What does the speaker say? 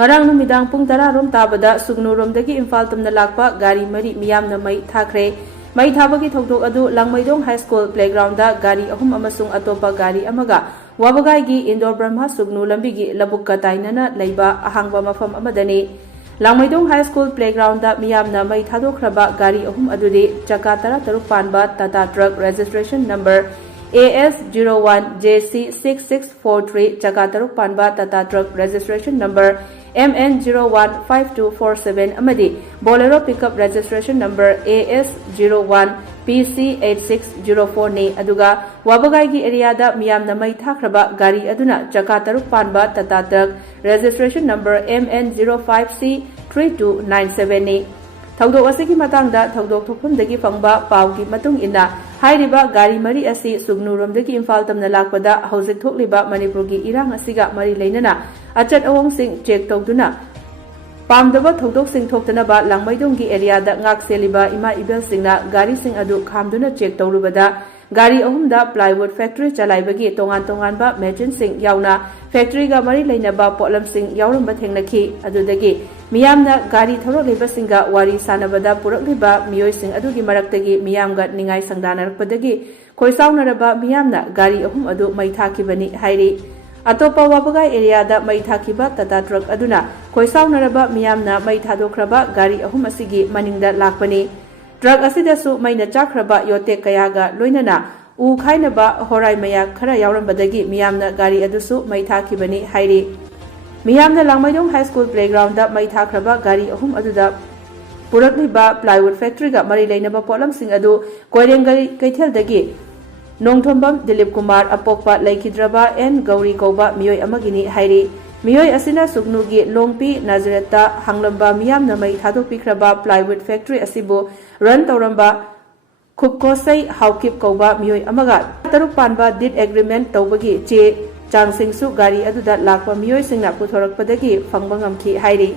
Ngarang numidang pung tara rom tabada Sugnu romdagi Imphal tumna lakpa Gari mari Miyamna mai Thakhre mai thabagi thokdok adu Langmaidong High School playground da Gari ahum amasung atopa Gari amaga wabagai gi Indoor Brahma Sugnu lambigi labukka tainana leiba ahangba mafam amadani Langmaidong High School playground da Miyamna mai thadokhraba Gari ahum adudi chaka tara taruk panba Tata truck registration number AS01JC6643 chaka taruk panba Tata truck registration number MN015247 amadi Bolero pickup registration number AS01PC8604 ni aduga wabagai gi area da Miyamna mai thakraba Gari aduna chaka taruk panba Tata truck registration number MN05C3297 ni Thawdok asigi matangda thawdok thokphumdagi fangba pawgi matung inna hairiba Gari mari asi Sugnu romdagi Imphal tamna lakpada hojik thokliba Manipurgi irang asiga mari leinana achat awong sing check tawduna pamdaba thawdok sing thoktanaba Langmaidonggi area da ngak seliba ima ibel singna Gari sing adu khamduna check tawrubada Gari ahumda Plywood factory chalaibagi tongan ba machine sing yauna factory ga mari leinaba potlam sing yauramba thengnaki adudagi Miyamna Gari thorok leba singa wari sanabada purak leba miyoi sing adugi maraktagi Miyamga ningai sangdanarakpadagi khoisaunaraba Miyamna Gari ahum adu mai thakibani hairi atopa wabagai area da mai thakiba Tata truck aduna khoisaunaraba Miyamna mai thadokraba Gari ahum asigi maningda lakpani truck asidasu maina chakraba yote kayaga loinana u khainaba horai maya khara yaurambadagi Miyamna Gari adusu mai thakibani hairi Miyamna Langmaidong High School playground da mai thakraba Gari ahum aduda purakliba Plywood factory ga mari leinaba potlam sing adu Koireng Kaithel Nongthombam Dilip Kumar apokpa laikhidraba N Gari koba miyoi amagini hairi miyoi asina Sugnu gi Longpi Nazaretta hanglamba Miyamna mai thadokpikraba Plywood factory asibu run tawramba Khupkosai Haukip koba miyoi amaga taruk panba deed agreement tawbagi che changsingsu Gari aduda lakpa miyoi singna puthorakpadagi fangba ngamki hairi